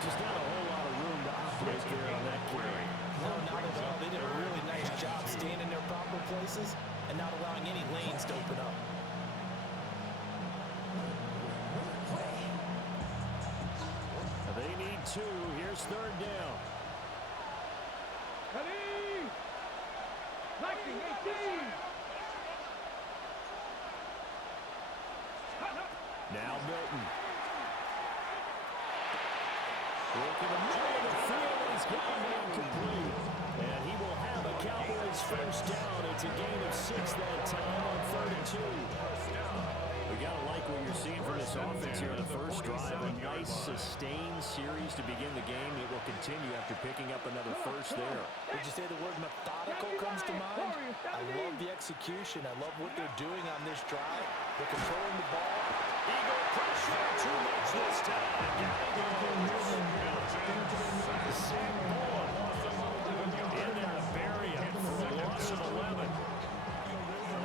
Just not a whole lot of room to operate there on that carry. No, not at all. They did a really nice job staying in their proper places and not allowing any lanes to open up. They need 2. Here's 3rd down. Ready? 19-18. Now Milton. Working the middle of the field. He's got a man complete. And he will have a Cowboys first down. It's a gain of 6 that time on 3rd and 2. We got to like what you're seeing from this offense here in the first drive. A nice, sustained series to begin the game. It will continue after picking up another first there. Would you say the word methodical comes to mind? I love the execution. I love what they're doing on this drive. They're controlling the ball. Eagle pressure. Too much this time. Sam Moore in there to bury him for a loss of 11.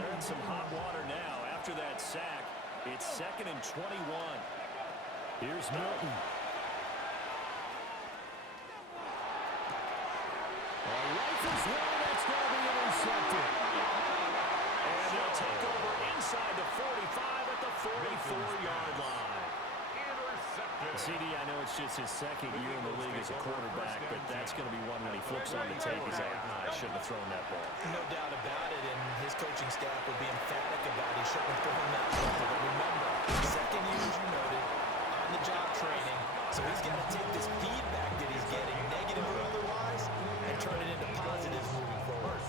They're in some hot water now after that sack. It's 2nd and 21. Here's Milton. Rifles one. That's going to be intercepted. And they'll take over inside the 45 at the 44-yard line. CD, I know it's just his 2nd year in the league as a quarterback, but that's going to be one when he flips on the tape. He's like, I shouldn't have thrown that ball. No doubt about it, and his coaching staff would be emphatic about he shouldn't have thrown that ball. But remember, 2nd year, as you noted, on-the-job training, so he's got to take this feedback that he's getting, negative or otherwise, and turn it into positives moving forward.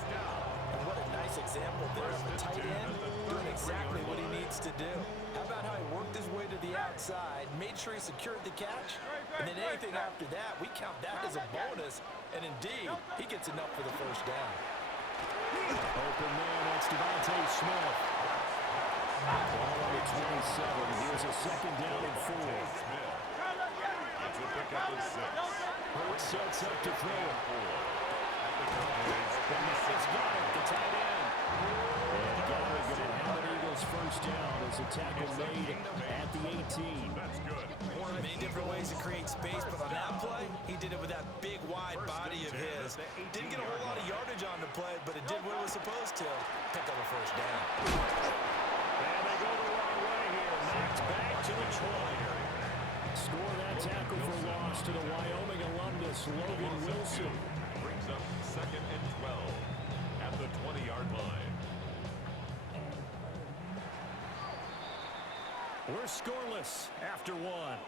And what a nice example there of a tight end doing exactly what he needs to do. How about how he worked his way to the outside, made sure he secured the catch, and then anything after that, we count that as a bonus, and indeed, he gets enough for the first down. Open man, that's Devontae Smith. Ball on the 27. Here's a 2nd down and 4. Hurts sets up to throw it. It's got it, the tight end. And Gallagher going to have an Eagles first down as a tackle made at the 18. That's good. Many different ways to create space, but on that play, he did it with that big, wide body of his. Didn't get a whole lot of yardage on the play, but it did what it was supposed to. Pick up a first down. And they go the wrong way here. Knocked back to the 20. Score that tackle for loss to the Wyoming alumnus, Logan Wilson. Brings up 2nd and 12 at the 20-yard line. We're scoreless after 1.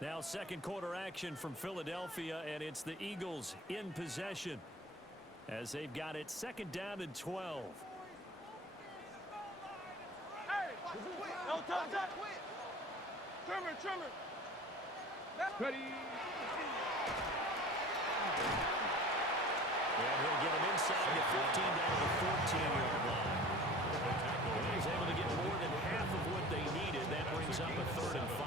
Now 2nd quarter action from Philadelphia, and it's the Eagles in possession as they've got it 2nd down and 12. Hey! No touch that! Trimmer! Ready? And he'll get him inside the 15 down to the 14-yard line. And he's able to get more than half of what they needed. That brings up a 3rd and 5.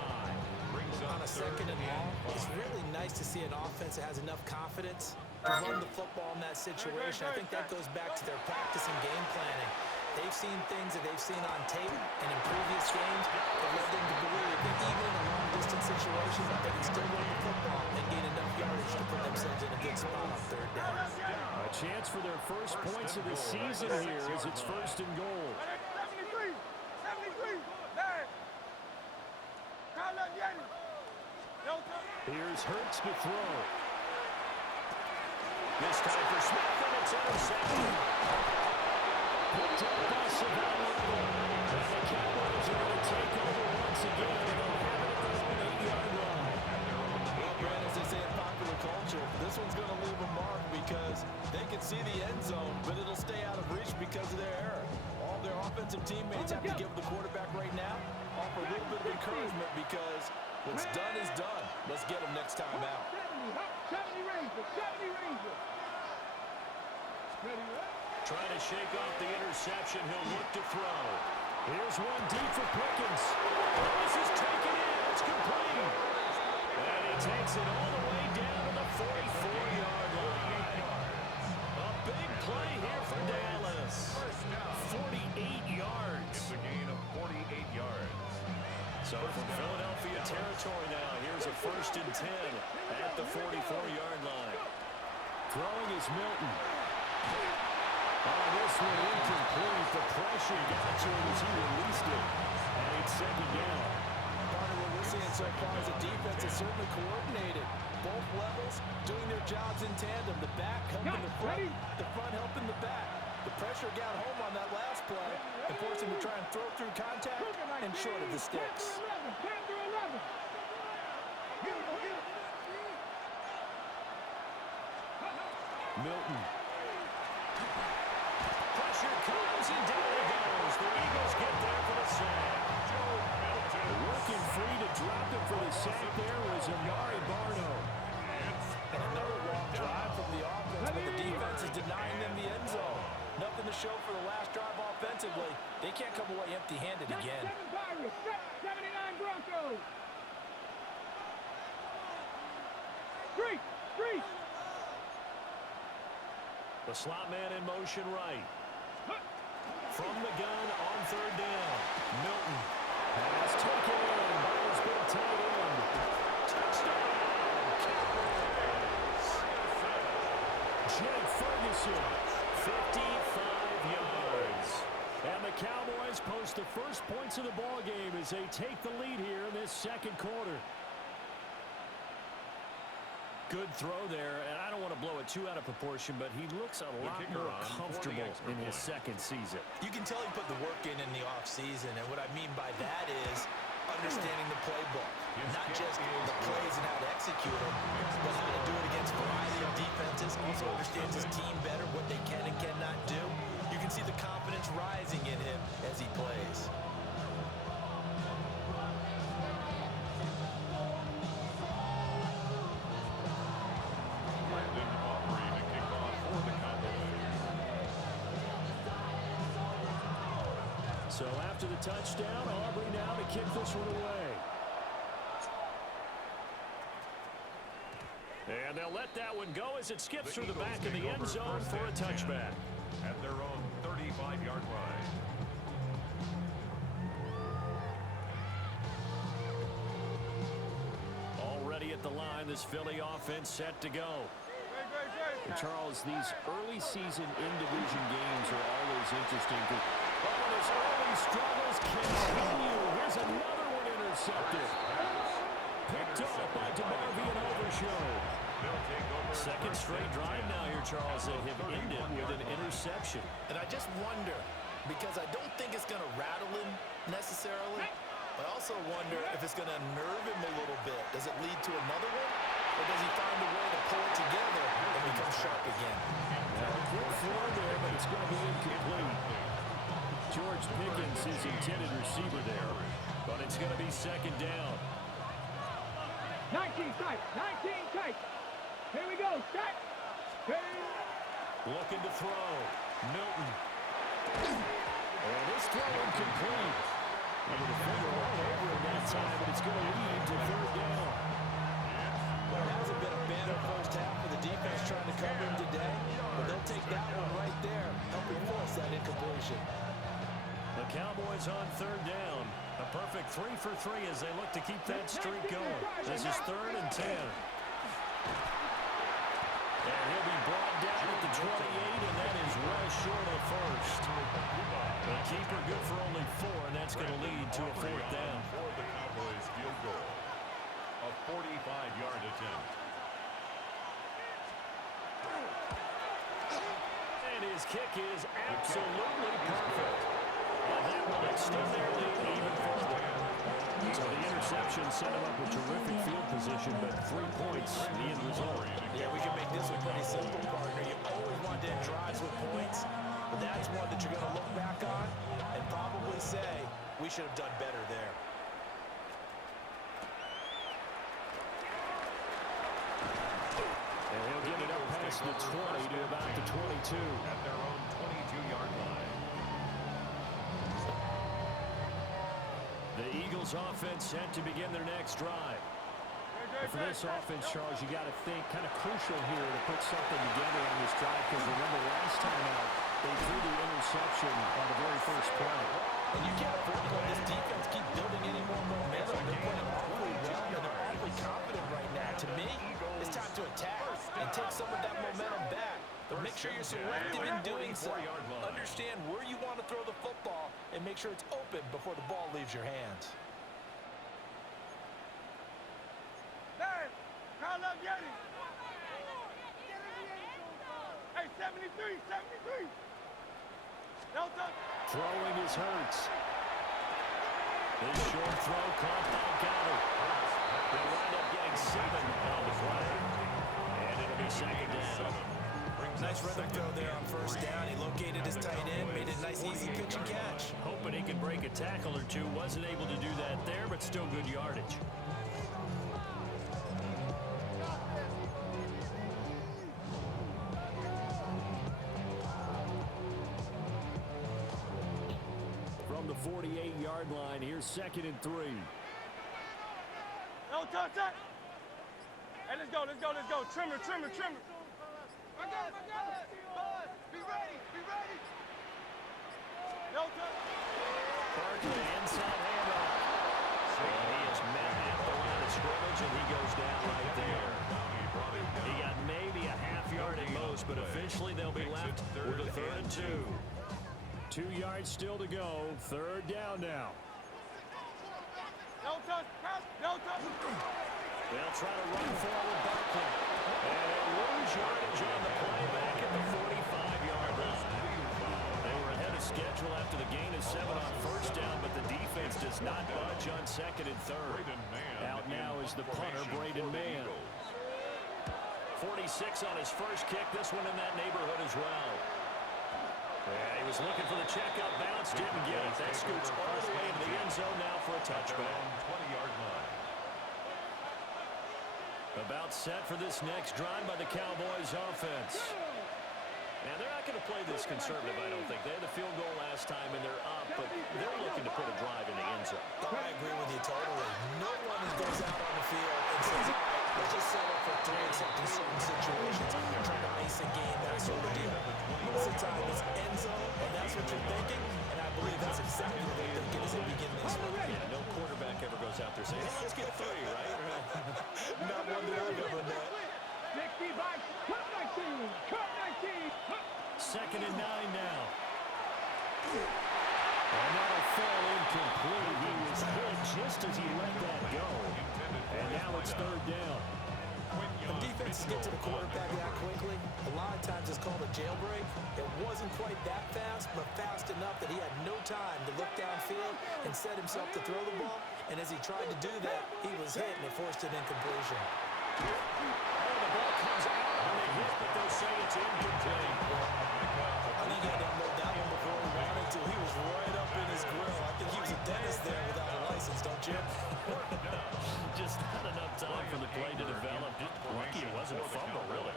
On a 2nd and long, it's really nice to see an offense that has enough confidence to run the football in that situation. I think that goes back to their practice and game planning. They've seen things that they've seen on tape and in previous games that led them to believe that even in a long-distance situation, they can still run the football and gain enough yardage to put themselves in a good spot on 3rd down. A chance for their first points of the season here as it's 1st and goal. 73! Here's Hurts to throw. This time for Smith, and it's intercepted. Picked up by Savannah. And the Cowboys are going to take over once again. They'll have it at their own 8-yard line. Well, Brad, as they say in popular culture, this one's going to leave a mark because they can see the end zone, but it'll stay out of reach because of their error. All their offensive teammates have to give the quarterback right now offer a little bit of encouragement because what's done is done. Let's get them next time out. 70 Ranger. Trying to shake off the interception. He'll look to throw. Here's one deep for Pickens. This is taken in. It's complete. And he takes it all the way down to the 44-yard line. A big play here for Dallas. 48 yards. It's a gain of 48 yards. So from Philadelphia territory now, here's a 1st and 10 at the 44-yard line. Throwing is Milton. Oh, this one incomplete. The pressure got to him as he released it. And it's 2nd down. Part of what we're seeing so far is the defense is certainly coordinated. Both levels doing their jobs in tandem. The back helping the front helping the back. The pressure got home on that last play and forced him to try and throw through contact and short of the sticks. 10 through 11. Milton. Pressure comes and down it goes. The Eagles get there for the sack. Working free to drop it for the sack there was Amari Barno. And another long drive from the offense, but the defense is denying them the end zone. Nothing to show for the last drive offensively. They can't come away empty-handed again. 7 Pirates, 79 Broncos. Three. The slot man in motion right. From the gun on 3rd down. Milton has taken in by his big tight end. Touchdown, Cowboys. Jake Ferguson, 55 yards. And the Cowboys post the first points of the ball game as they take the lead here in this 2nd quarter. Good throw there, and I don't want to blow it too out of proportion, but he looks a lot more comfortable in his 2nd season. You can tell he put the work in the offseason, and what I mean by that is understanding the playbook. Not just the plays and how to execute them, but how to do it against a variety of defenses. Also understands his team better, what they can and cannot do. You can see the confidence rising in him as he plays. So after the touchdown, Aubrey now to kick this one away. And they'll let that one go as it skips through the back of the end zone for a touchback. At their own 35-yard line. Already at the line, this Philly offense set to go. And Charles, these early season in-division games are always interesting. Oh, his early struggles continue. Here's another one intercepted. Picked off by DeMarvion Overshow. 2nd straight drive now here, Charles, that have ended with an interception. And I just wonder, because I don't think it's going to rattle him necessarily, but I also wonder if it's going to nerve him a little bit. Does it lead to another one, or does he find a way to pull it together and become sharp again? Quick throw there, but it's going to be incomplete. George Pickens, his intended receiver there, but it's going to be 2nd down. 19 tight. Here we go, set. Looking to throw. Milton. And this throw incomplete. And the defender all over him that time, but it's going to lead to 3rd down. Well, it hasn't been a banner first half for the defense trying to cover him today, but they'll take that one right there, helping force that incompletion. The Cowboys on 3rd down. A perfect 3 for 3 as they look to keep that streak going. This is 3rd and 10. And he'll be brought down at the 28, and that is well short of the 1st. The keeper good for only 4, and that's going to lead to a 4th down. For the Cowboys field goal. A 45-yard attempt. And his kick is absolutely perfect. And that will extend their lead even further. So the interception set him up with terrific field position, but 3 points, the end result. Yeah, we can make this one pretty simple, partner. You always want to end drives with points, but that's one that you're going to look back on and probably say, we should have done better there. And he'll get it up past the 20 to about the 22. At their own 22-yard line. The Eagles offense set to begin their next drive. And for this offense, Charles, you got to think kind of crucial here to put something together on this drive, because remember last time out, they threw the interception on the very first play. And you can't afford to let this defense keep building any more momentum. sure you're selective in doing so. Understand where you want to throw the football and make sure it's open before the ball leaves your hands. Call up Yeti. Hey, 73, 73. No touch. Throwing is Hurts. This short throw caught by Goddard. They'll wind up getting 7 on the play. And it'll be second down. Nice rhythm throw there on first down. He located his tight end, made it a nice, easy pitch and catch. Hoping he could break a tackle or two. Wasn't able to do that there, but still good yardage. From the 48-yard line, here's 2nd and 3. No touch that. Hey, let's go, let's go, let's go. Trimmer, trimmer, trimmer. I got it. Be ready, be ready. No touch. Barkley inside handoff. And he is met at the line of scrimmage, and he goes down right there. He got maybe a half yard at most, but officially they'll be left with a 3rd and 2. 2 yards still to go. 3rd down now. No touch, no touch. They'll try to run forward Barkley. And they lose yardage on the play back at the 45-yard line. They were ahead of schedule after the gain of 7 on first down, but the defense does not budge on 2nd and 3rd. Out now is the punter, Braden Mann. 46 on his first kick. This one in that neighborhood as well. Yeah, he was looking for the checkup bounce, didn't get it. That scoots all the way into the end zone now for a touchback. 20-yard line. About set for this next drive by the Cowboys offense. Now, they're not going to play this conservative, I don't think. They had a field goal last time, and they're up, but they're looking to put a drive in the end zone. I agree with you totally. No one goes out on the field and says, all right, let's just settle for 3 except in certain situations. Trying to ice a game, that sort of deal. Most of the time, it's end zone, and that's what you're thinking, and I believe that's exactly what they're thinking as they begin this one. Yeah, no quarterback ever goes out there saying, hey, let's get 3, right? Not one that I've ever met. 60 by cut 19, cut 19. 2nd and 9 now. And that'll fall incomplete. He was hit just as he let that go. And now it's 3rd down. When defenses get to the quarterback that quickly, a lot of times it's called a jailbreak. It wasn't quite that fast, but fast enough that he had no time to look downfield and set himself to throw the ball. And as he tried to do that, he was hit and it forced an incompletion. Oh, the ball comes out on the hit, but they'll say it's incomplete. I think he had to unload that one before he wanted to. He was right up in his grill. I think he was a dentist there without a license, don't you? Just not enough time for the play to develop. Just lucky it wasn't a fumble, really.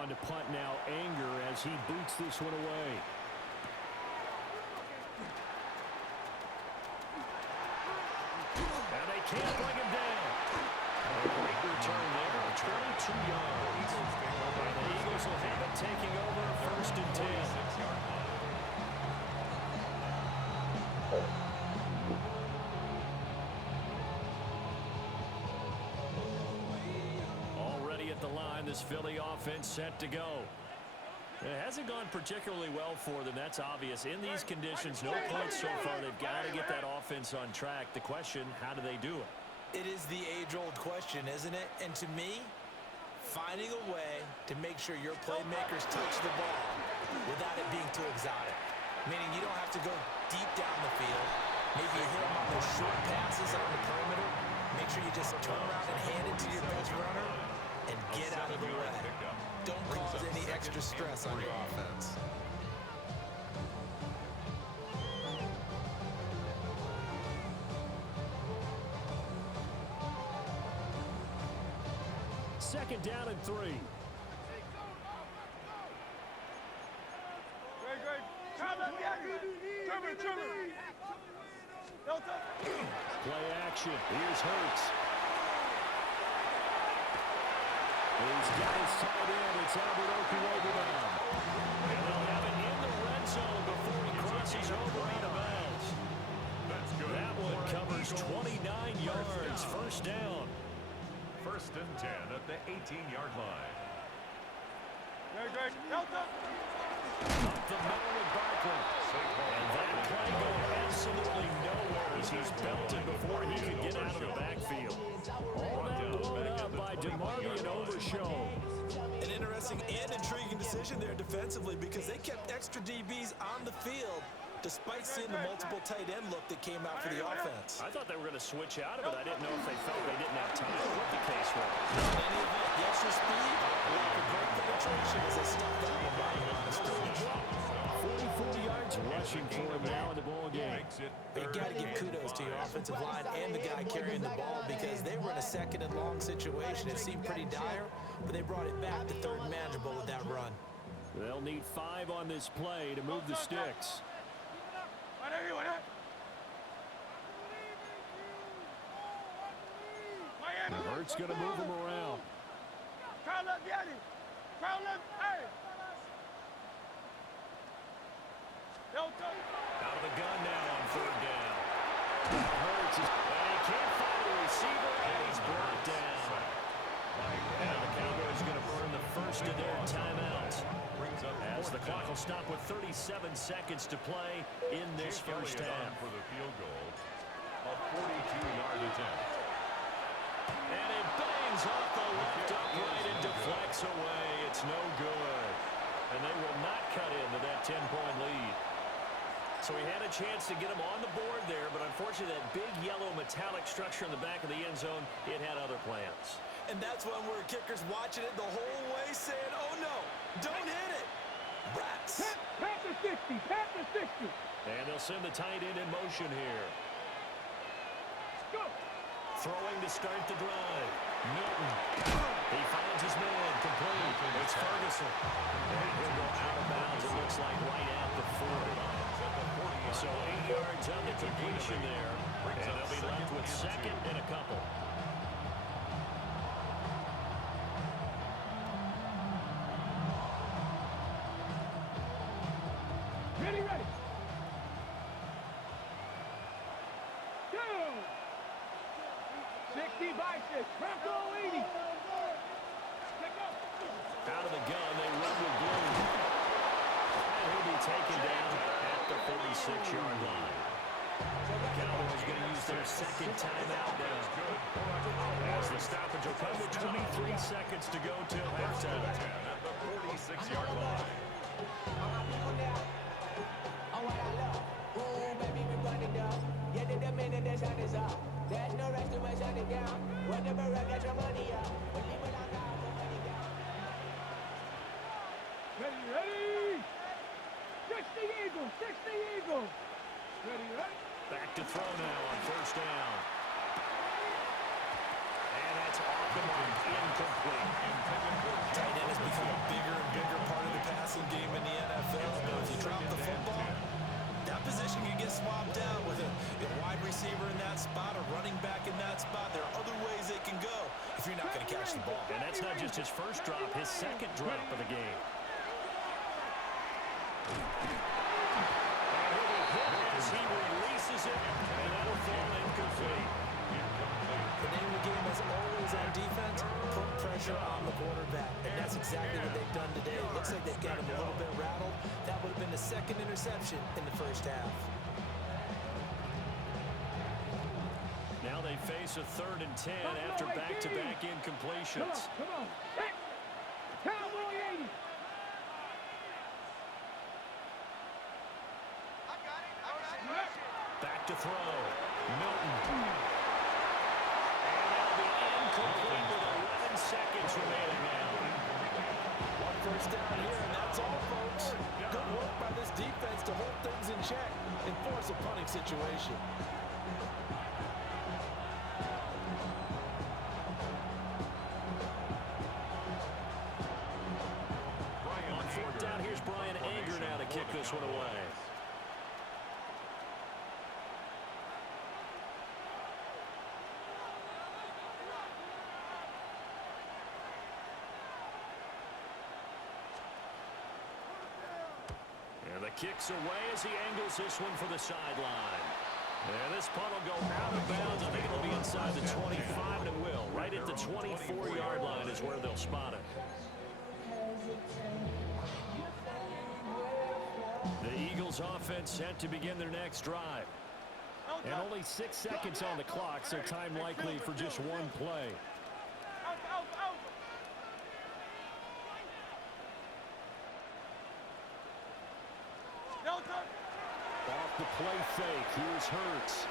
On to punt now, Anger as he boots this one away. And they can't bring him down. A great return there, 22 yards. And the Eagles will have it taking over 1st and 10. Already at the line, this Philly offense set to go. It hasn't gone particularly well for them, that's obvious. In these conditions, no points so far. They've got to get that offense on track. The question, how do they do it? It is the age-old question, isn't it? And to me, finding a way to make sure your playmakers touch the ball without it being too exotic. Meaning you don't have to go deep down the field. Maybe you hit them on those short passes on the perimeter. Make sure you just turn around and hand it to your best runner and get out of the way. Don't cause any extra stress on your offense. Second down and 3. Great. Trimmer. No touch. Play action. Here's Hurts. He's got his tight end. It's Albert Okuwobudan. And they'll have it in the red zone before he crosses over out of bounds. That one covers 29 yards. 1st down. 1st and 10 at the 18-yard line. Great, great. Delta. Up the middle with Barkley. And that play going absolutely nowhere as he's belted before he could get out of the backfield. All that blown up by DeMarvion Overshown. An interesting and intriguing decision there defensively because they kept extra DBs on the field despite seeing the multiple tight end look that came out for the offense. I thought they were going to switch out of it. I didn't know if they felt they didn't have time or what the case was. In any event, the extra speed, lack of great penetration as they stuffed that one by the line of scrimmage. 44 yards rushing for him now in the ball game. But you got to give kudos to your offensive line and the guy carrying the ball because they were in a second and long situation. It seemed pretty dire, but they brought it back to third and manageable with that run. They'll need 5 on this play to move the sticks. Hurts going to move him around. Crowd left, get him. Crowd left, hey. Delta. Out of the gun now on third down. Hurts is, and he can't find a receiver, and he's brought down. And the Cowboys going to burn the first of their timeouts as the clock will stop with 37 seconds to play in this first half. For the field goal, a 42-yard attempt. And it bangs off the left upright and deflects away. It's no good. And they will not cut into that 10-point lead. So he had a chance to get him on the board there, but unfortunately that big yellow metallic structure in the back of the end zone, it had other plans. And that's when we're kickers watching it the whole way saying, oh no, don't hit it. Rats. Pass the 60, pass the 60. And they'll send the tight end in motion here. Go. Throwing to start the drive. Milton. He finds his man. Complete. It's Ferguson. And he'll go out of bounds, it looks like, right at the 40. So 8 yards on the completion there. And they'll be left with second and a couple. Ready, ready. Go. 60 by 6. Bronco 80. Out of the gun, they run with Bloom. And he'll be taken down at the 46-yard line. The Cowboys going to use their second timeout now. As the stoppage will come with 23 seconds to go till halftime. At the 46-yard line. There's no rest to my shut it down. Whatever I get your money up. Ready, ready. 60 Eagles, 60 Eagles. Ready, ready. Back to throw now on first down. And that's off the mark. Incomplete. Tight end has become a bigger and bigger part of the passing game in the NFL. But if you drop the football, that position can get swapped out with a wide receiver in that spot, a running back in that spot. There are other ways they can go if you're not going to catch the ball. And that's not just his first drop, his second drop of the game. And he'll be hit as he releases it, and that'll fall incomplete. The name of the game is always on defense, put pressure on the quarterback. And that's exactly what they've done today. It looks like they've got him a little bit rattled. That would have been the second interception in the first half. Now they face a 3rd and 10 after back-to-back incompletions. Come on. Hit. Cowboy 80. Back to throw. Milton. And that'll be incomplete with 11 seconds remaining now. One first down here, and that's all, folks. Good work by this defense to hold things in check and force a punting situation. On 4th down, here's Brian Anger now to kick this one away. And the kick's away as he angles this one for the sideline. And this punt will go out of bounds. I think it'll be inside the 25, and it will. Right at the 24-yard line is where they'll spot it. The Eagles offense set to begin their next drive. And only 6 seconds on the clock, so time likely for just one play. Off the play fake, here's Hurts.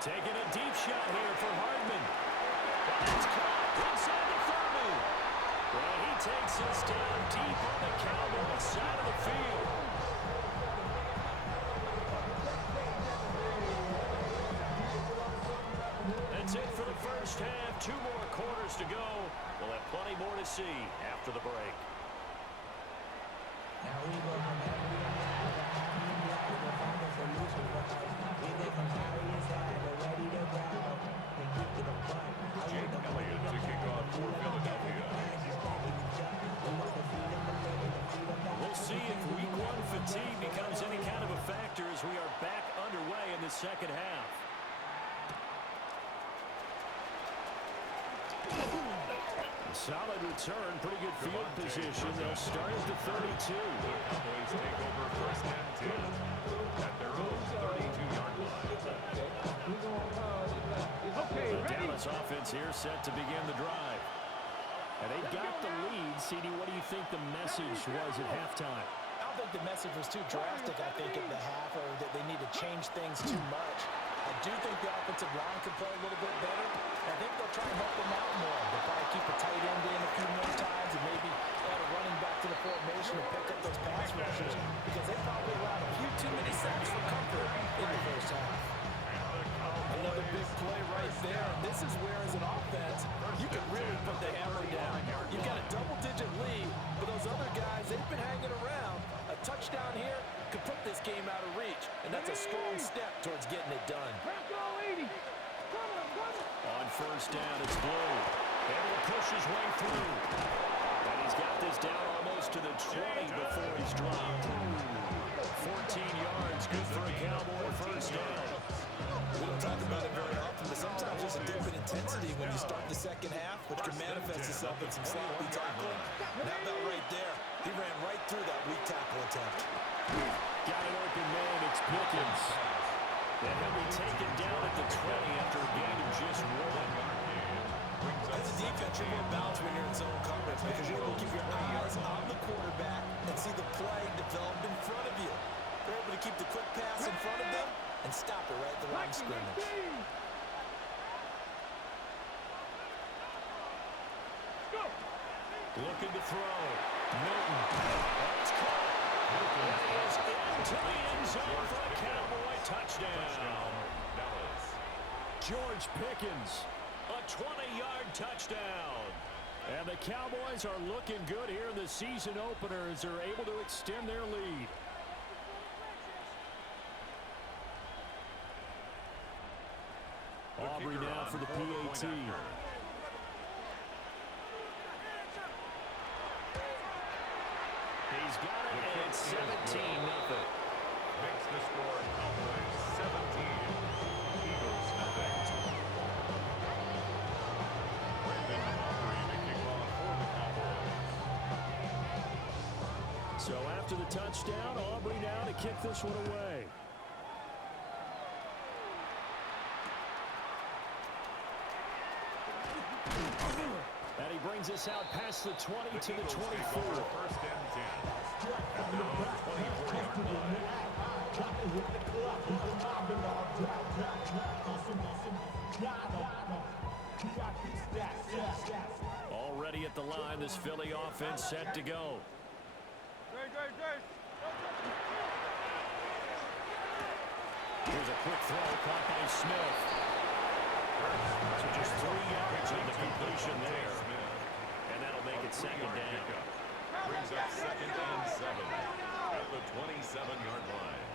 Taking a deep shot here for Hardman. That's caught inside the 30. Well, he takes us down deep on the Cowboys side of the field. That's it for the first half. 2 more quarters to go. We'll have plenty more to see after the break. Now we go from every side to find a solution for us. We go from Harry inside to ready to go. We keep to the front. Jake Elliott to kick off for Philadelphia. We'll see if week 1 fatigue becomes any kind of a factor as we are back underway in the second half. Solid return, pretty good field position. They'll start at the 32. The Cowboys take over first and 10 at their own 32-yard line. The Dallas offense here set to begin the drive. And they've got the lead. CD, what do you think the message was at halftime? I don't think the message was too drastic, I think, at the half, or that they need to change things too much. I do think the offensive line could play a little bit better. I think they'll try and help them out more. They'll probably keep a tight end in a few more times and maybe add a running back to the formation and pick up those pass rushers because they probably allowed a few too many sacks for comfort in the first half. Another big play right there. And this is where, as an offense, you can really put the hammer down. You've got a double-digit lead, but those other guys, they've been hanging around. A touchdown here could put this game out of reach, and that's a strong step towards getting it done. On first down, it's Blue. Able to push his way through. And he's got this down almost to the 20 before he's dropped. 14 yards, good for a Cowboy first down. We don't talk about it very often, but sometimes there's a dip in intensity when you start the second half, which can manifest itself in some sloppy tackling. And how about right there? He ran right through that weak tackle attempt. Got an open man, it's Pickens. And he'll be taken down at the 20 after a gain of just 1. As a defense, you're more balanced when you're in zone coverage because you're able to keep your eyes on the quarterback and see the play develop in front of you. They're able to keep the quick pass in front of them and stop it right at the line of scrimmage. Looking to throw. Milton. That's caught. That is into the end zone for a Cowboy touchdown. Dallas. George Pickens, a 20-yard touchdown. And the Cowboys are looking good here in the season opener as they're able to extend their lead. Aubrey now for the PAT. He's got it, and it's 17-0. Makes the score Cowboys 17, Eagles nothing. Brandon Aubrey to kick off for the Cowboys. So after the touchdown, Aubrey now to kick this one away. And he brings us out past the 20 to the 24. First and 10 at their own 24-yard line. Already at the line, this Philly offense set to go. Here's a quick throw caught by Smith. So just 3 yards on the completion there. And that'll make it second down. Brings up second and 7 at the 27-yard line.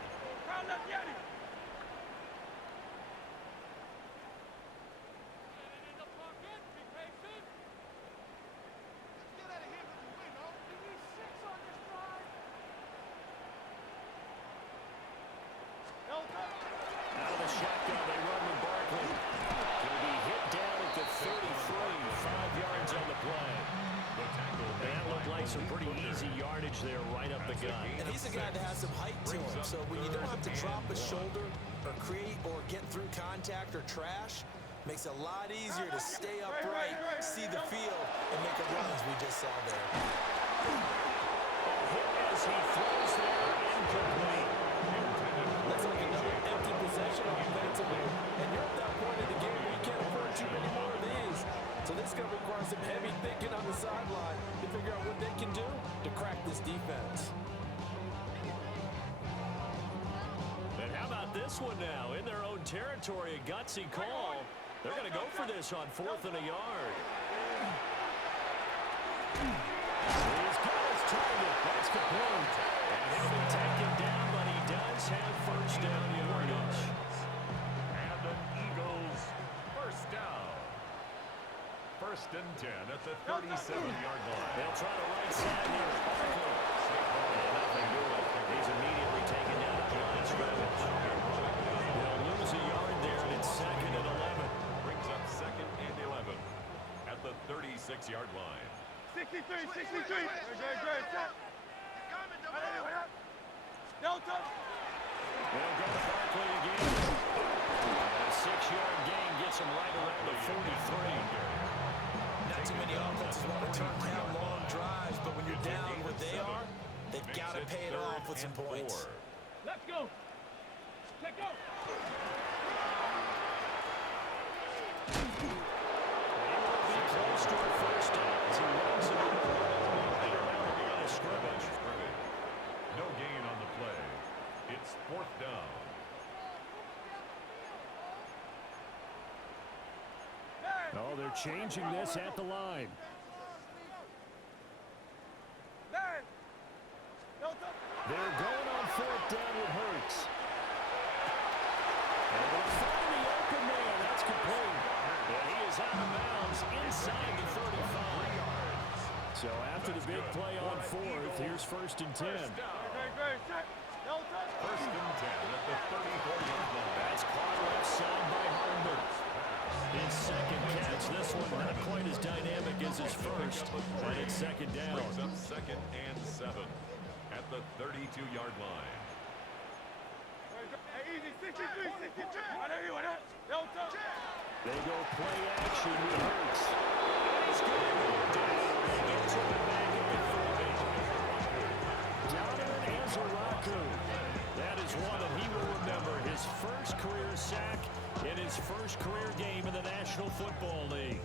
Out of the shotgun, they run with Barkley. He'll be hit down at the 33, 5 yards on the play. The tackle And like some pretty easy yardage there right up the gut. And he's a guy that has some height to him, so when you don't have to drop a shoulder or create or get through contact or trash, makes it a lot easier to stay upright, see the field, and make a run as we just saw there. Hit as he throws there, incomplete. Looks like another empty possession offensively, and you're at that point in the game where you can't afford too many more of these. So this is going to require some heavy thinking on the sideline to figure out what they can do to crack this defense. And how about this one now? In their own territory, a gutsy call. They're going to go for this on 4th and a yard. He's got his target. That's complete. And he'll be taken down, but he does have first down yardage. And the Eagles first down. 1st and 10 at the 37-yard line. They'll try to right side here. And nothing doing. He's immediately taken down at the line of scrimmage. They'll lose a yard there, and it's 2nd and 11. Brings up 2nd and 11 at the 36-yard line. 63, 63. Great. Delta. They'll go to Barkley again. And a 6-yard gain gets him right around the 43. Not too many offenses want to turn down long drives, but when you're down where they are, they've got to pay it off with some points. Let's go. Check go. He will be close to a first down as he runs it over right around the line of scrimmage. No gain on the play. It's 4th down. Oh, they're changing this at the line. They're going on 4th down with Hurts. And they'll find the open man. That's complete. And he is out of bounds inside the 35. So after the big play on 4th, here's 1st and 10. Great. 1st and 10 at the 34-yard line. That's caught left side by Hardman. His second catch. This one not quite as dynamic as his first, but it's 2nd down. Brings up 2nd and 7 at the 32-yard line. Easy, 63. Delta. They go play action with Hurts. He's going to go down. He gets it back at the 40. Donovan Ezeraku. That is one that he will remember. His first career sack in his first career game in the National Football League.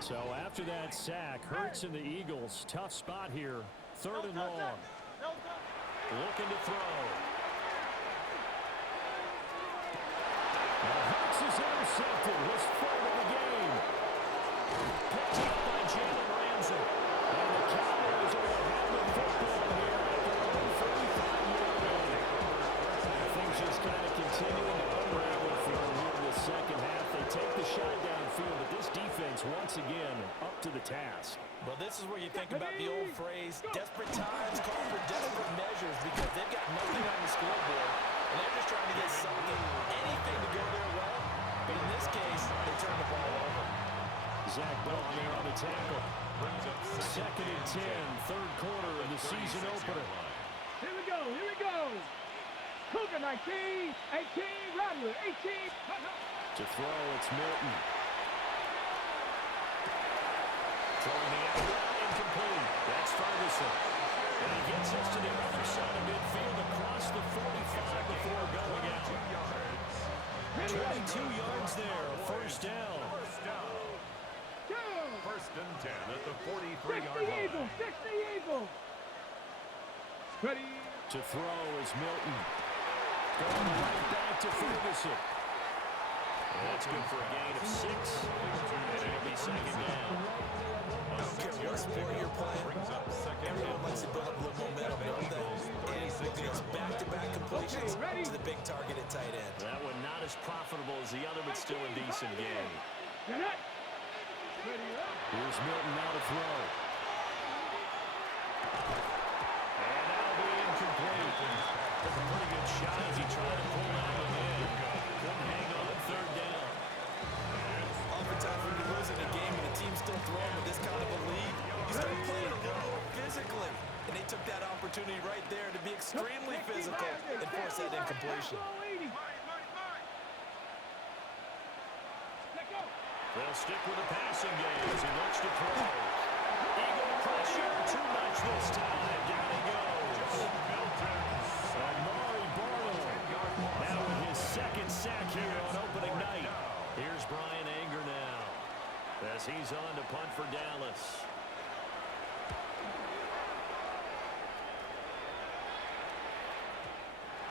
So after that sack, Hurts and the Eagles, tough spot here. 3rd and long. Looking to throw. Now Hurts is intercepted. His 3rd of the game. Picked up by Jalen Ramsey. And the Cowboys are going to have the football here at their own 45-yard line. Things just kind of continuing to unravel for them here in the second half. They take the shot downfield, but this defense once again up to the task. Well, this is where you think about the old phrase, desperate times call for desperate measures, because they've got nothing on the scoreboard, and they're just trying to get something, anything to go their way. But in this case, they turn the ball over. Zach Bell there on the tackle. Brings up 2nd and 10, 3rd quarter of the season opener. Here we go. Cougar 19, 18, Rattler, 18. To throw, it's Milton. Throwing the out route, incomplete. That's Ferguson. And he gets us to the other side of midfield across the 45 before going out. 22 yards there, a first down. 1st and 10 at the 43-yard the line. Eagles, 60 Eagles. Ready. To throw is Milton. Going right back to Ferguson. And that's good for a gain of 6. And it'll be 2nd down. I don't care what sport you're playing, Brings up 2nd everyone likes to build up a little momentum, don't they? And these back-to-back completions to the big targeted tight end. That one not as profitable as the other, but still a decent game. Here's Milton now to throw. And that'll be incomplete. Took a pretty good shot as he tried to pull that one in. Couldn't hang on start throwing with this kind of a lead, you start playing a little more physically. And they took that opportunity right there to be extremely physical and force that incompletion. They'll stick with the passing game as he looks to throw. Eagle pressure, too much this time. Down he goes. Amari Bartle now with his second sack here on opening night. Here's Brian Anger now as he's on to punt for Dallas.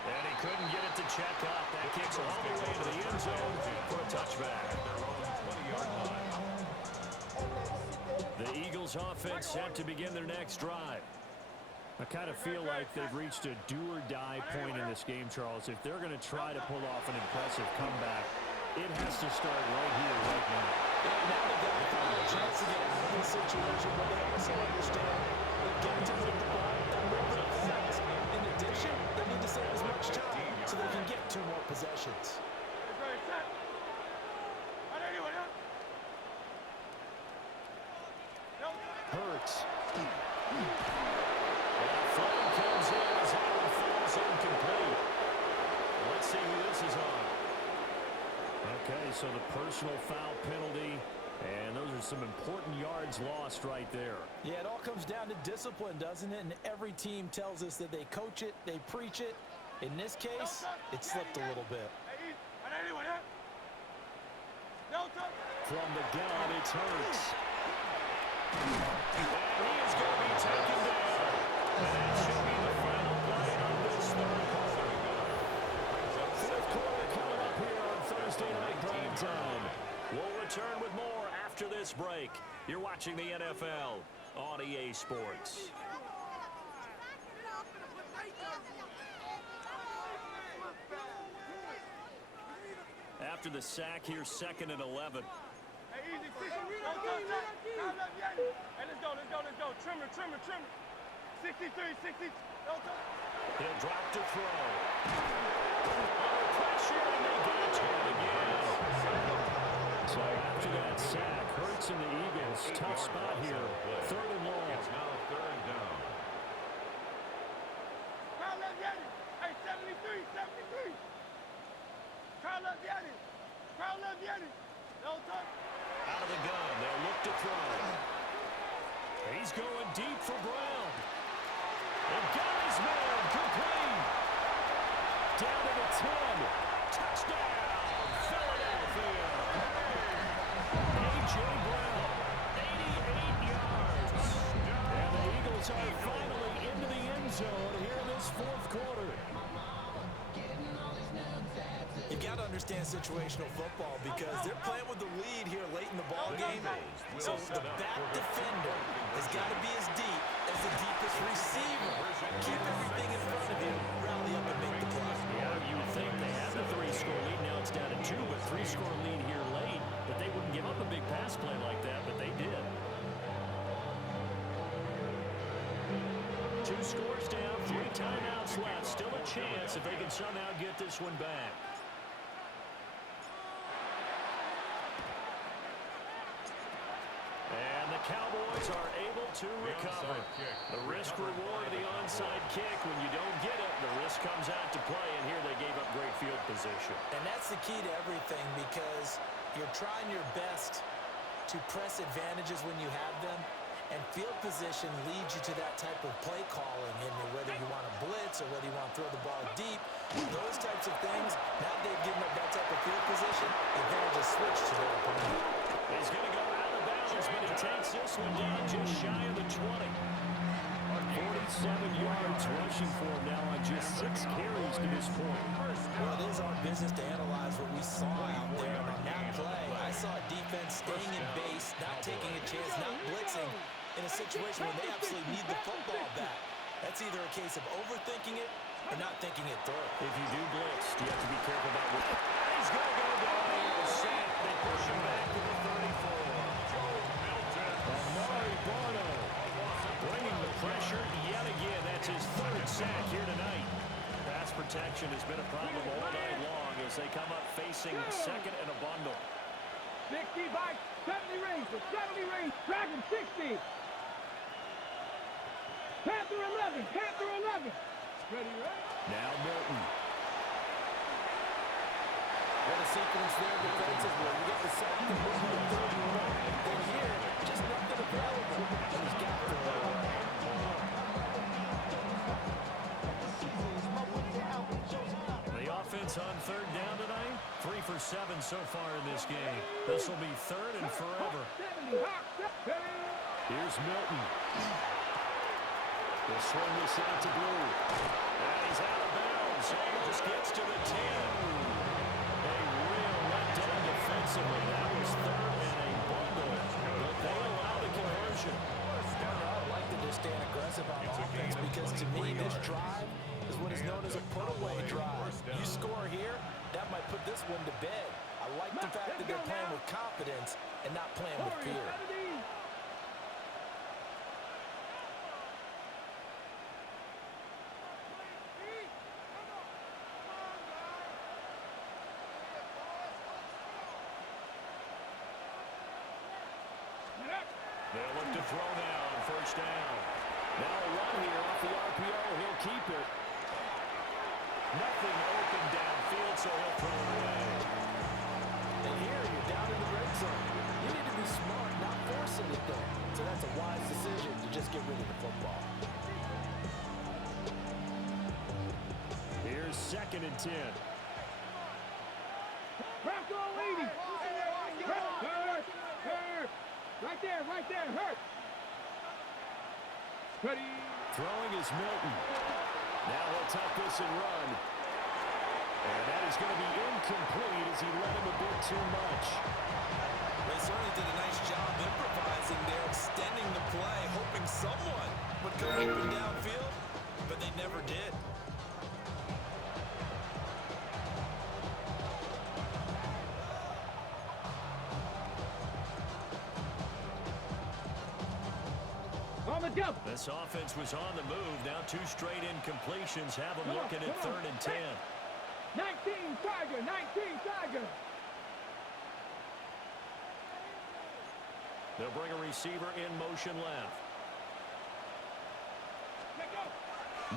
And he couldn't get it to check up. That kicks all the way to the end zone for a touchback. The Eagles offense set to begin their next drive. I kind of feel like they've reached a do-or-die point in this game, Charles. If they're going to try to pull off an impressive comeback, it has to start right here, right now. Yeah, now they've got to find a chance to get out of this situation, but they also understand they've got to move the ball that little bit fast. In addition, they need to save as much time so they can get 2 more possessions. Hurts. Flag comes in as that one falls incomplete. Let's see who this is on. Okay, so the personal foul penalty, and those are some important yards lost right there. Yeah, it all comes down to discipline, doesn't it? And every team tells us that they coach it, they preach it. In this case, it slipped a little bit. From the gun, it's Hurts. And he is going to be taken down. And that should be the final play of this third quarter. Fourth quarter coming up here on Thursday Night Prime Time. We'll return with more after this break. You're watching the NFL on EA Sports. After the sack, here's 2nd and 11. Hey, easy, Hey, let's go. Trimmer. 63. He'll drop to throw. Pressure, and they get to it again. So after that sack, Hurts and the Eagles, tough spot here. 3rd and long. It's now 3rd down. Hey, 73. Crowd love Yanni. Out of the gun, they'll look to throw. He's going deep for Brown. And got his man, complete. Down to the 10. Touchdown, Philadelphia. A.J. Brown, 88 yards. And the Eagles are finally into the end zone here in this 4th quarter. You've got to understand situational football because they're playing with the lead here late in the ball game. So the back defender has got to be as deep as the deepest receiver. Keep everything in front of you, rally up and make the play. Yeah, you would think they had the 3-score lead. Now it's down to 2, but 3-score lead here late. But they wouldn't give up a big pass play like that, but they did. 2 scores down, 3 timeouts left. Still a chance if they can somehow get this one back. And the Cowboys are able to recover. The risk-reward of the onside kick. When you don't get it, the risk comes out to play, and here they gave up great field position. And that's the key to everything because you're trying your best to press advantages when you have them, and field position leads you to that type of play calling, and whether you want to blitz or whether you want to throw the ball deep, those types of things, now they've given up that type of field position, the advantage is switched to their opponent. He's going to go out of bounds, but he takes this one down just shy of the 20. 47 yards rushing for him now on just 6 carries to this point. Well, it is our business to analyze what we saw out there. And on that play, I saw a defense staying in base, not taking a chance, not blitzing in a situation where they absolutely need the football back. That's either a case of overthinking it or not thinking it through. If you do blitz, you have to be careful about what. He's going to go down here. Sack. They push him back to the 34. Amari Barno bringing the pressure yet again. That's his 3rd sack here tonight. Pass protection has been a problem all night long as they come up facing 2nd and a bundle. 65. 70 range, 70 range, Dragon 60. Panther 11, Panther 11. Ready, right? Now Milton. What a sequence there defensively. You get the sack and move to 31. Then here, just nothing available. And he's got to throw away. The offense on third down tonight, 3 for 7 so far in this game. This will be third and forever. Here's Milton. They'll swing this out to Blue. And he's out of bounds. Almost gets to the 10. A real letdown defensively. That was third and a bundle. But they allow the conversion. I'd like to just stand aggressive on offense because to me, this drive is what is known as a put-away drive. You score here, that might put this one to bed. I like the fact that they're playing with confidence and not playing with fear. They'll look to throw now on first down. Now a run here off the RPO. He'll keep it. Nothing open downfield, so he'll throw it away. And here, you're down in the red zone. You need to be smart, not force anything. So that's a wise decision to just get rid of the football. Here's 2nd and 10. Bronco 80. Hurt. Right there, hurt. Ready. Throwing is Milton. Now he'll tuck this and run. And that is going to be incomplete as he let him a bit too much. They certainly did a nice job improvising there, extending the play, hoping someone would go open downfield, but they never did. This offense was on the move. Now 2 straight incompletions have them looking at 3rd and 10. 19 Tiger. They'll bring a receiver in motion left.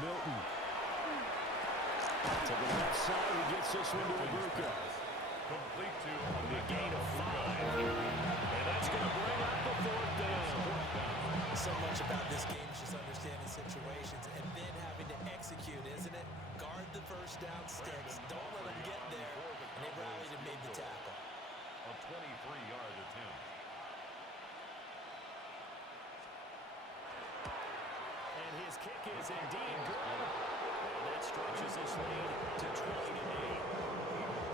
Milton. To the left side, he gets this one to Abuka. Complete to A gain of 5. And that's going to bring up the 4th down. So much about this game is just understanding situations and then having to execute, isn't it? Guard the first down sticks. Don't let them get there. And they rallied and made the tackle. a 23-yard attempt. And his kick is indeed good. And that stretches this lead to 20-8.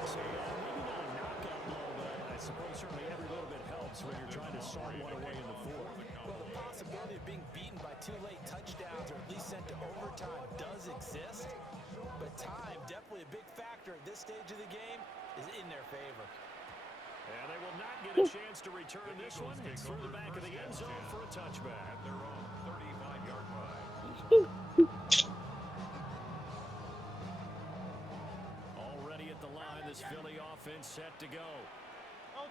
So maybe not a knockout blow, but I suppose certainly every little bit helps when you're trying to saw one away in the 4th. Well, the possibility of being beaten by 2 late touchdowns or at least sent to overtime does exist. But time, definitely a big factor at this stage of the game, is in their favor. And they will not get a chance to return this one. It's through the back of the end zone for a touchback. At their own 35-yard line. Already at the line, this Philly offense set to go.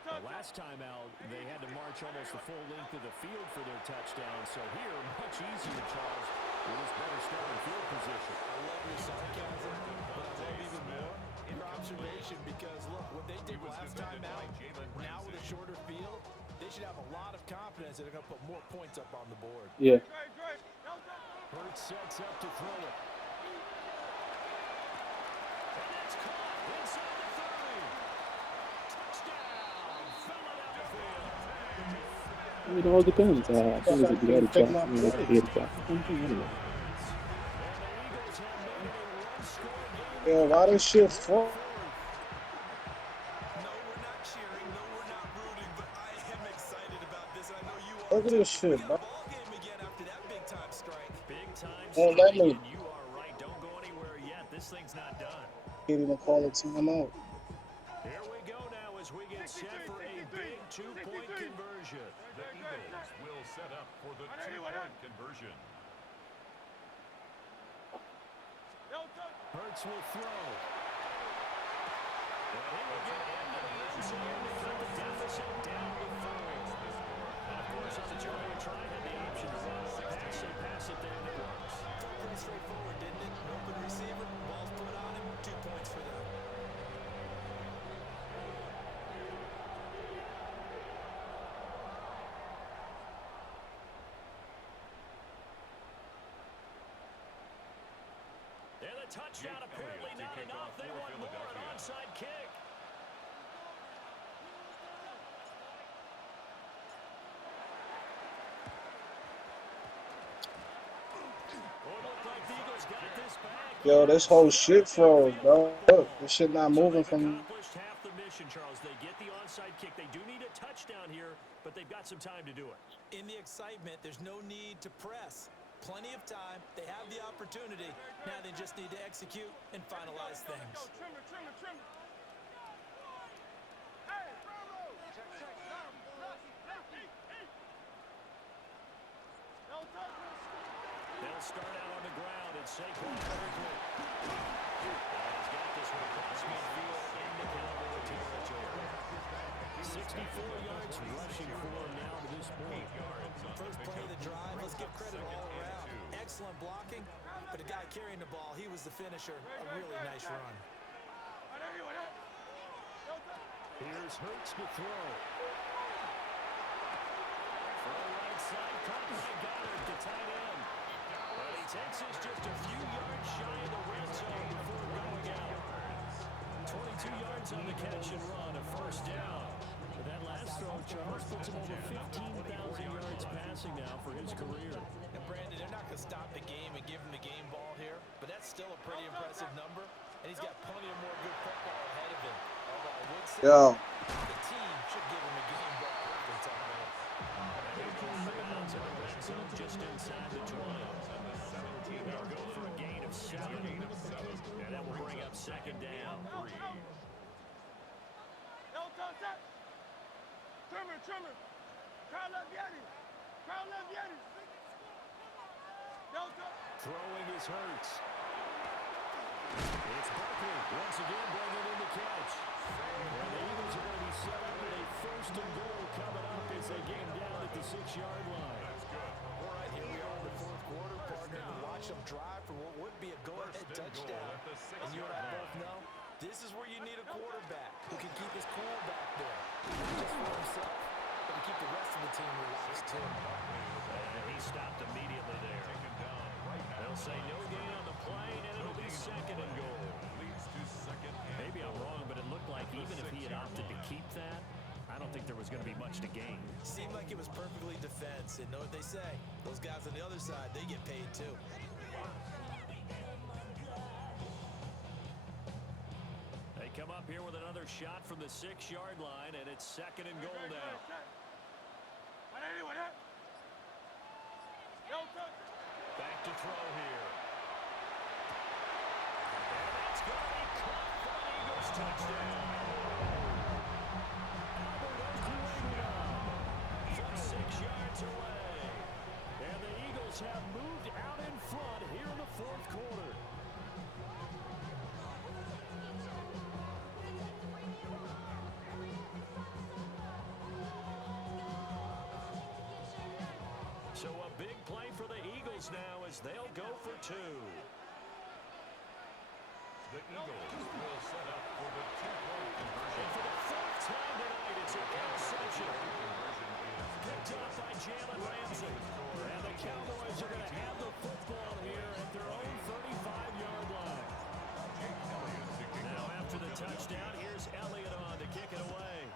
The last time out, they had to march almost the full length of the field for their touchdown. So here, much easier, Charles, with this better starting field position. I love your sarcasm, but I love even more your observation because, look, what they did last time out, now with a shorter field, they should have a lot of confidence that they're going to put more points up on the board. Yeah. Hurts sets up to throw it. And that's caught inside the 30. Touchdown, Philadelphia. It all depends. I think it's a good drop. I mean, it's a good drop. Anyway. Yeah, why this shit for? No, we're not cheering. No, we're not rooting. But I am excited about this. I know you are. Look at this shit, We bro. got a ball game again after that big-time strike. Big time Won't let strike, me. and you are right. Don't go anywhere yet. This thing's not done. Can't even call a timeout. Here we go now as we get set for a big 2-point conversion. The Eagles will set up for the 2-point conversion. Hurts will throw. And he will get into the end zone to cut the deficit down to 4. And, of course, on the Charlie try had the option to run or pass. They pass it there, and it works. Felt pretty straightforward, didn't it? An open receiver, ball's put on him, 2 points for them. And the touchdown apparently not enough. They want more, an onside kick. Yo, this whole shit froze, bro. Look, this shit not moving from. Accomplished half the mission, Charles. They get the onside kick. They do need a touchdown here, but they've got some time to do it. In the excitement, there's no need to press. Plenty of time. They have the opportunity. Now they just need to execute and finalize things. Trimmer, trimmer, trimmer. Hey, Bravo! Check, check, They'll start out on the ground, and Saquon Barkley. He's got this one across midfield into Cowboy territory. 64 yards rushing for him now to this point. First play of the drive, let's give credit all around. Excellent blocking, but the guy carrying the ball, he was the finisher. A really nice run. Here's Hurts to throw. Throw right side, caught by Goddard to tight end. But he takes us just a few yards shy of the red zone before going out. 22 yards on the catch and run, a first down. But that last throw, Charles, puts him over 15,000 yards passing now for his career. And Brandon, they're not going to stop the game and give him the game ball here, but that's still a pretty impressive number, and he's got plenty of more good football ahead of him. Although I would say the team should give him a game ball after it's all over. Just inside the 20. They'll go for a gain of 7. And that will bring up second down. Trimmer, trimmer. Crowd left Yeti. Crowd left Yeti. Throwing is Hurts. It's Barkley once again bringing in the catch. And the Eagles are going to be set up with a first and goal coming up as they game down at the 6-yard line. All right, here we are in the fourth quarter, partner, and watch them drive for what would be a go-ahead touchdown. And you and I both know, this is where you need a quarterback who can keep his cool back there. Not just for himself, but to keep the rest of the team relaxed, too. And he stopped immediately there. They'll say no gain on the play, and it'll be second and goal. Maybe I'm wrong, but it looked like even if he had opted to keep that, I don't think there was going to be much to gain. Seemed like it was perfectly defense, and know what they say. Those guys on the other side, they get paid, too. They come up here with another shot from the 6-yard line, and it's second and goal now. Back to throw here. And that's going to be caught for the Eagles touchdown. From 6 yards away. And the Eagles have moved out in front here in the fourth quarter. So a big play for the Eagles now as they'll go for 2. The Eagles will set up for the 2-point conversion. And for the fourth time tonight, it's an interception. Picked up by Jalen Ramsey. And the Cowboys are going to have the football here at their own 35-yard line. Now after the touchdown, here's Elliott on to kick it away.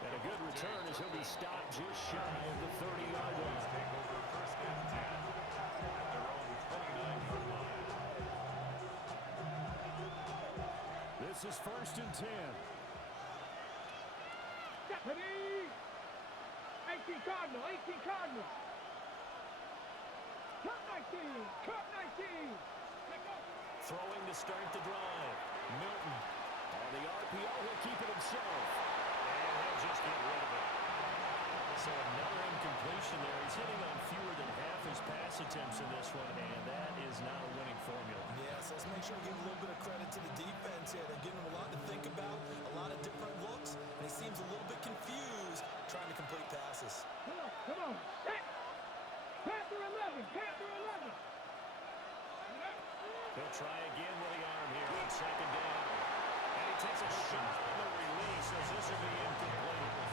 And a good return as he'll be stopped just shy of the 30-yard line. Take over first and 10 at their own 29-yard line. This is first and 10. Deputy! 18 Cardinal, 18 Cardinal. Cut 19, cut 19. Throwing to start the drive. Milton on the RPO will keep it himself. And he'll just get rid of it. So another incomplete completion there. He's hitting on fewer than half his pass attempts in this one, and that is not a winning formula. Yes, let's make sure to give a little bit of credit to the defense here. They're giving him a lot to think about, a lot of different looks, and he seems a little bit confused trying to complete passes. Come on. Panther 11. Panther 11. He'll try again with the arm here on second down. And he takes a shot on the release as this will be incomplete.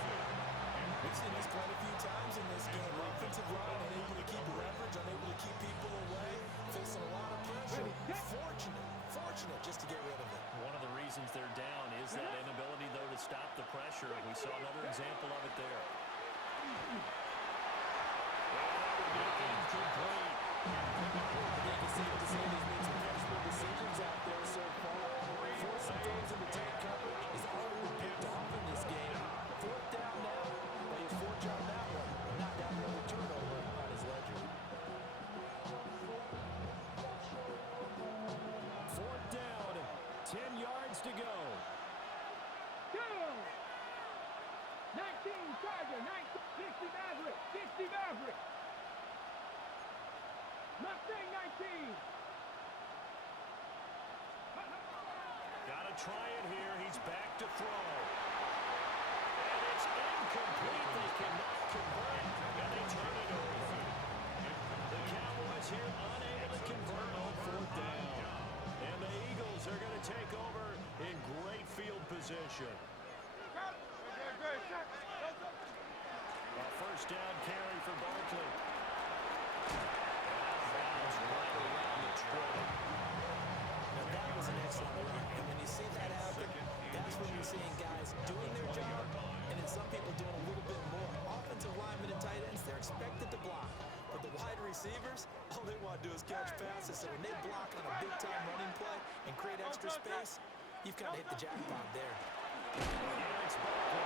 We've seen this quite a few times in this game. Offensive line unable to keep leverage, unable to keep people away, facing a lot of pressure. Fortunate just to get rid of it. One of the reasons they're down is that inability, though, to stop the pressure. We saw another example of it there. Incomplete. You can see what the Saints made some questionable decisions out there so far. Forcing throws into tight coverage is already picked off in this game. Fourth down now. But he's fortunate on that one. Not down another turnover on his ledger. Fourth down, 10 yards to go. Go! 19 Charger, 60 Maverick, 60 Maverick. Mustang 19. Gotta try it here. He's back to throw. And it's incomplete. They cannot convert, and they turn it over. The Cowboys here unable to convert on fourth down. And the Eagles are going to take over in great field position. A first down carry for Barkley. Right around the 20. Now that was an excellent run. And when you see that happen, that's when you're seeing guys doing their job and then some people doing a little bit more. Offensive linemen and tight ends, they're expected to block. But the wide receivers, all they want to do is catch passes. So when they block on a big-time running play and create extra space, you've kind of hit the jackpot there. Yeah, it's Barkley.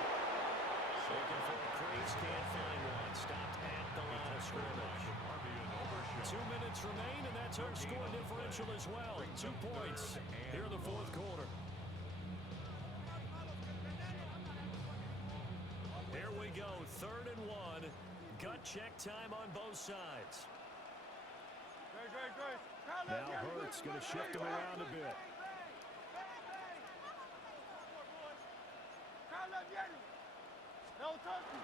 Looking for a crease, can't find one. Stopped at the line of scrimmage. 2 minutes remain, and that's our score differential as well. 2 points here in the fourth quarter. Here we go, 3rd and 1. Gut check time on both sides. Now Hurts going to shift him around a bit. No turkey.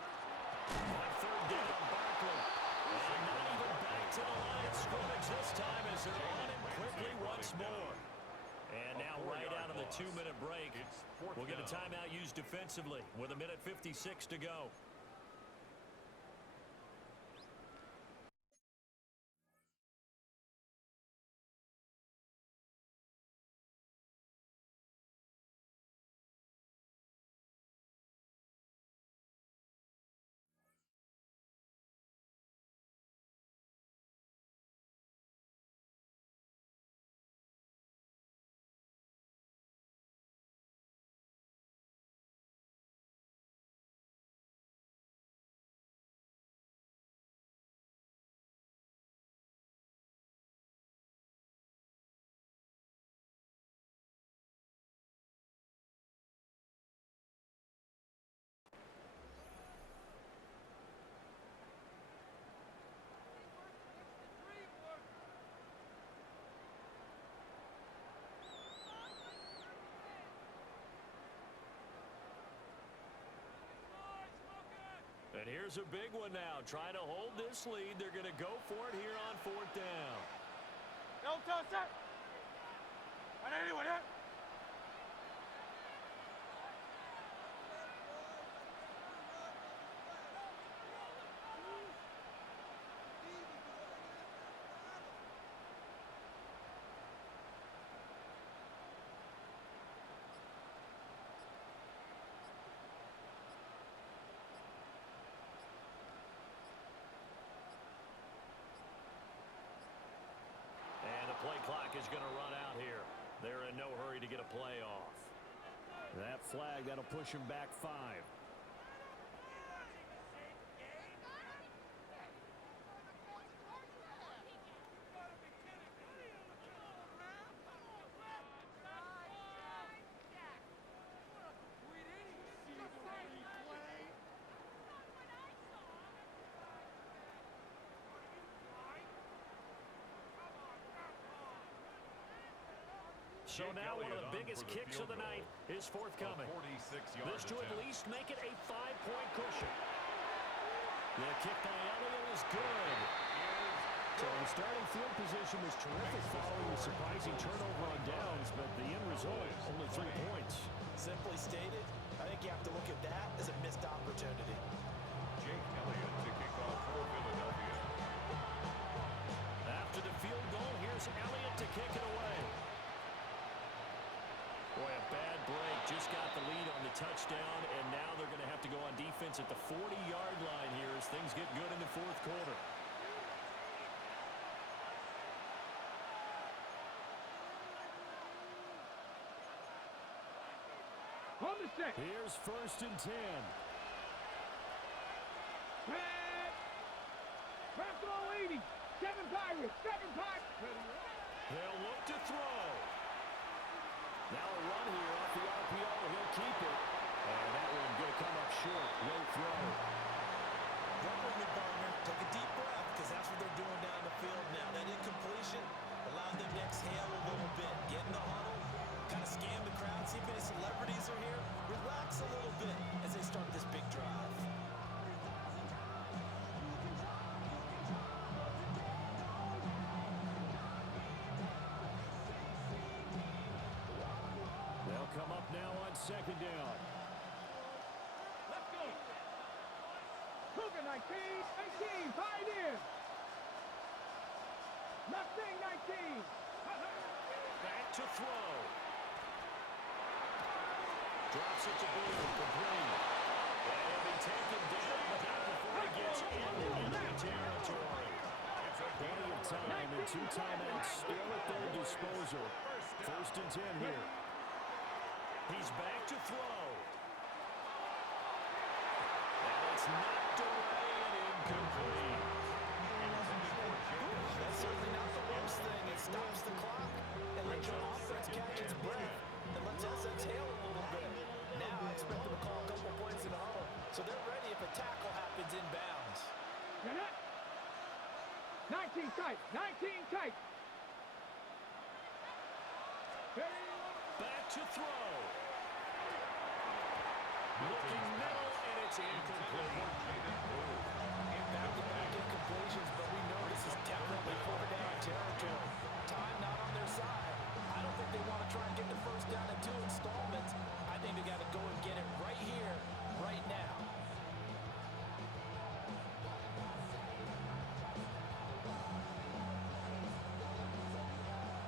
On 3rd down, Barkley. And not even back to the line of scrimmage this time as they're on him quickly once more. And now right out of the 2-minute break, we'll get a timeout used defensively with 1:56 to go. And here's a big one now. Trying to hold this lead. They're going to go for it here on 4th down. No touch that. And anyway, that. Play clock is going to run out here. They're in no hurry to get a play off. That flag, that'll push him back 5. So now one of the biggest kicks of the night is forthcoming. This to at least make it a 5-point cushion. The kick by Elliott is good. So the starting field position was terrific following the surprising turnover on downs, but the end result, only 3 points. Simply stated, I think you have to look at that as a missed opportunity. Jake Elliott to kick off for Philadelphia. After the field goal, here's Elliott to kick it away. Boy, a bad break. Just got the lead on the touchdown, and now they're going to have to go on defense at the 40-yard line here as things get good in the fourth quarter. On the 6. Here's 1st and 10. Back goal 80. 7 Pirates. 7 Pirates. They'll look to throw. Now a run here off the RPO. He'll keep it. And that one going to come up short. Low throw. Work with me, partner. Take a deep breath, because that's what they're doing down the field now. That incompletion allowed them to exhale a little bit. Get in the huddle. Kind of scan the crowd. See if any celebrities are here. Relax a little bit as they start this big drive. They'll come up now on 2nd down. Let's go. Cougar 19. 18. Pioneer. Mustang 19. Back to throw. Drops it to Blue. Complete. And he'll be taken down, but not before he gets into enemy territory. Plenty of time and 2 timeouts still at their disposal. 1st and 10 here. He's back to throw. And it's knocked away and incomplete. That's certainly not the worst thing. It stops the clock and lets your offense catch its breath. And lets us exhale a little bit. Now I expect them to call a couple points in a huddle, so they're ready if a tackle happens inbounds. 19 tight. 19 tight. Back to throw. Looking middle, and it's incomplete. Back-to-back incompletions, but we know this is definitely 4-down territory. Time not on their side. I don't think they want to try and get the first down in 2 installments. I think they got to go and get it right here, right now.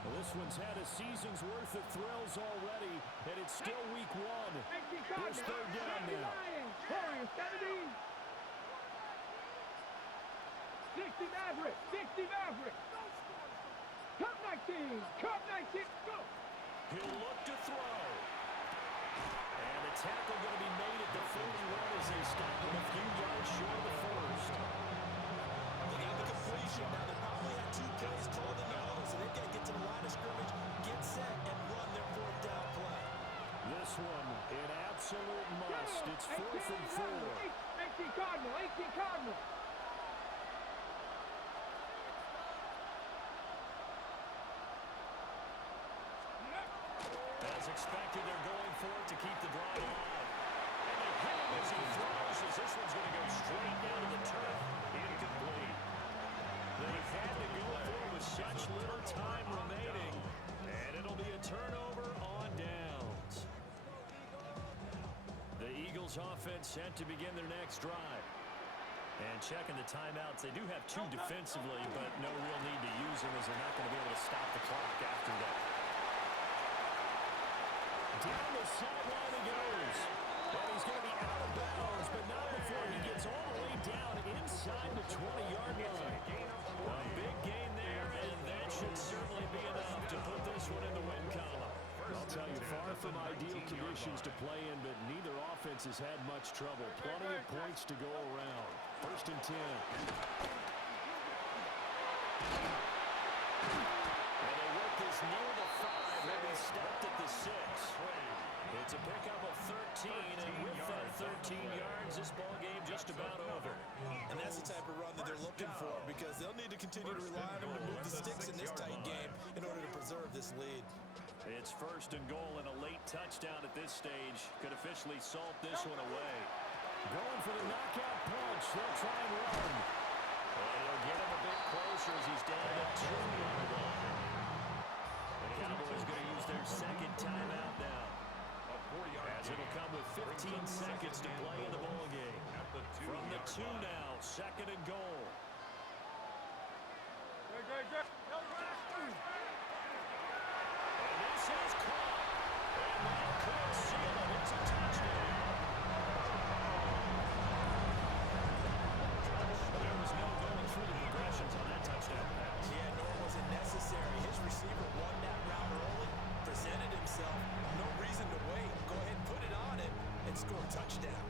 Well, this one's had a season's worth of thrills already, and it's still week 1. Here's 3rd down now. Warriors 70. 60 Maverick. 60 Maverick. Cup 19. Cup 19. Go. He'll look to throw. And the tackle going to be made at the 41 as they stop him a few yards short of the 1st. They got the completion. Now they probably had 2 plays called in the huddle, so they've got to get to the line of scrimmage, get set, and run their 4th down play. This one, an absolute must. It's 4th and 4. 18 Cardinal. 18 Cardinal. As expected, they're going for it to keep the drive alive. And they hit him as he throws, as this one's going to go straight down to the turf. Incomplete. They had to go for it with such little time remaining. And it'll be a turnover on downs. The Eagles offense set to begin their next drive. And checking the timeouts, they do have 2 defensively, but no real need to use them as they're not going to be able to stop the clock after that. Down the sideline he goes. And he's going to be out of bounds, but not before he gets all the way down inside the 20-yard line. A big gain there, and that should certainly be enough to put this one in the win column. I'll tell you, far from ideal conditions to play in, but neither offense has had much trouble. Plenty of points to go around. 1st and 10. And they work this near the 5. They'll be stopped at the 6. It's a pickup of 13, and with that 13 yards, this ball game just about over. And that's the type of run that they're looking for, because they'll need to continue to rely on them to move the sticks in this tight game in order to preserve this lead. It's first and goal, and a late touchdown at this stage could officially salt this one away. Going for the knockout punch. They'll try and run. And he'll get him a bit closer as he's down to 2-yard line. The Cowboys going to use their second timeout now, as it'll come with 15 seconds to play in the ball game. From the 2 now, second and goal. And this is caught. And that could seal it. It's a touchdown. There was no going through the progressions on that touchdown pass. Yeah, nor was it necessary. His receiver won that route early, presented himself. No reason to wait. Go ahead and put it on him and score a touchdown.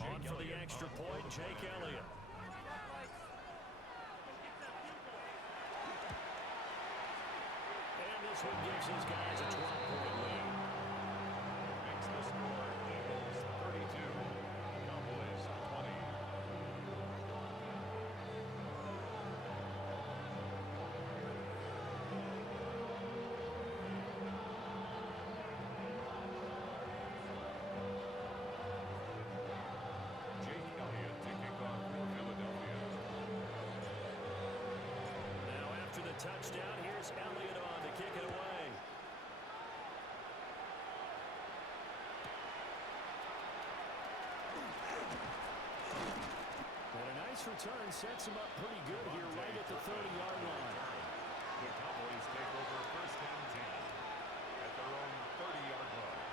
On for the extra point, Jake Elliott. And this one gives his guys a 12-point lead. Makes the score Eagles 32, Cowboys 20. Jake Elliott to kick off for Philadelphia. Now after the touchdown, here's Elliott on to kick it away. And a nice return sets him up pretty good here right at the 30-yard line. The Cowboys take over first and 10 at their own 30-yard line.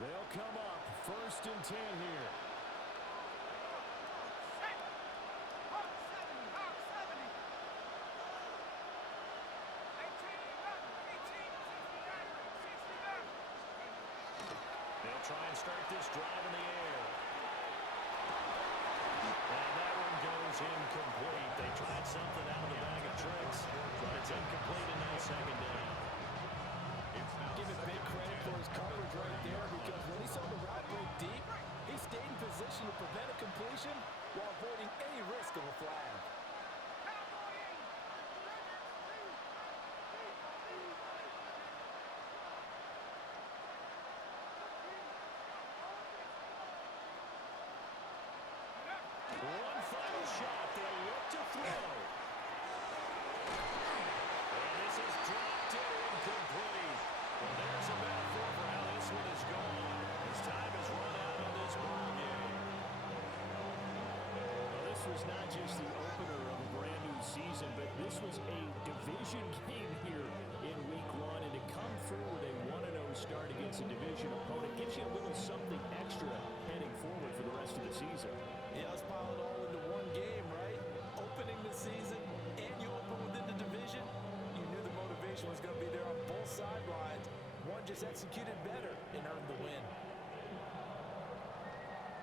They'll come up first and 10 here. They'll try and start this drive in the air. And that one goes incomplete. They tried something out of the bag of tricks, but it's incomplete and now second down. Give him big credit for his coverage right there, because when he saw the route break deep, he stayed in position to prevent a completion while avoiding any risk of a flag. One final shot. They'll look to throw. And this is dropped in incomplete. Well, there's a metaphor for how this one is going. His time has run out on this ball game. Well, this was not just the opener of a brand new season, but this was a division game here in week 1. And to come through with a 1-0 start against a division opponent gives you a little something extra heading forward for the rest of the season. Yeah, let's pile it all into one game, right? Opening the season, and you open within the division. You knew the motivation was going to be there on both sidelines. One just executed better and earned the win.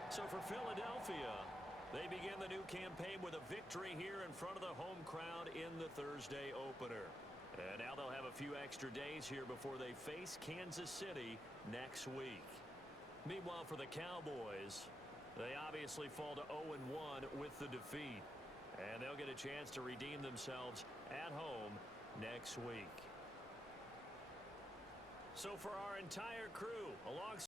So for Philadelphia, they begin the new campaign with a victory here in front of the home crowd in the Thursday opener. And now they'll have a few extra days here before they face Kansas City next week. Meanwhile, for the Cowboys, they obviously fall to 0-1 with the defeat. And they'll get a chance to redeem themselves at home next week. So for our entire crew, alongside